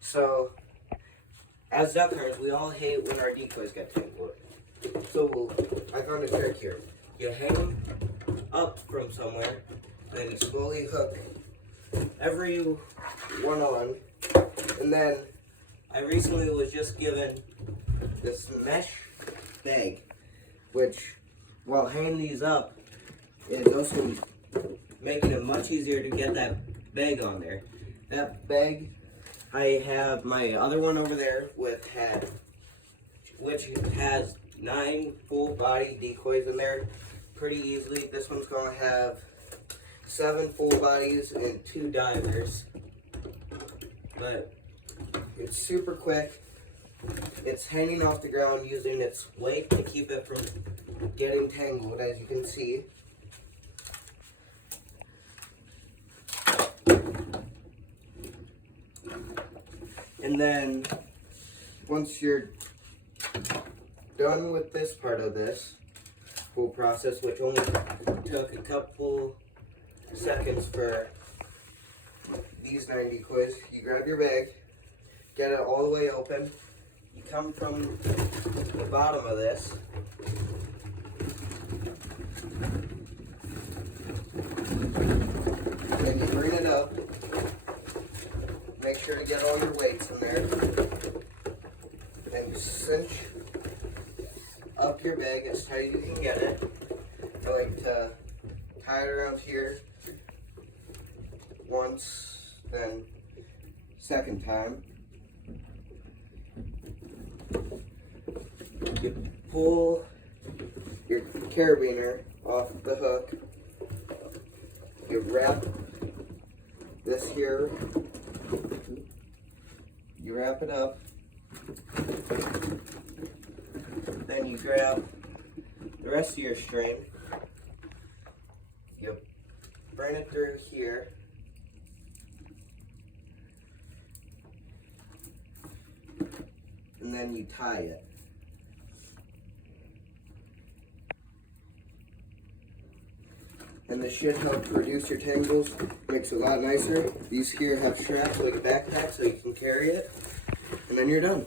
So, as duck hunters, we all hate when our decoys get tangled. So, I found a trick here. You hang them up from somewhere, and you slowly hook every one on, and then I recently was just given this mesh bag, which while hanging these up is also making it much easier to get that bag on there. That bag, I have my other one over there which has 9 full body decoys in there pretty easily. This one's gonna have 7 full bodies and 2 divers, but it's super quick. It's hanging off the ground using its weight to keep it from getting tangled, as you can see. And then once you're done with this part of this whole process, which only took a couple seconds for these 9 decoys, you grab your bag, get it all the way open. You come from the bottom of this, and you bring it up. Make sure to get all your weights in there, and cinch up your bag as tight as you can get it. I like to tie it around here once, then second time. You pull your carabiner off the hook. You wrap this here. You wrap it up. Then you grab the rest of your string. You burn it through here. And then you tie it. And this should help reduce your tangles, makes it a lot nicer. These here have straps like a backpack so you can carry it, and then you're done.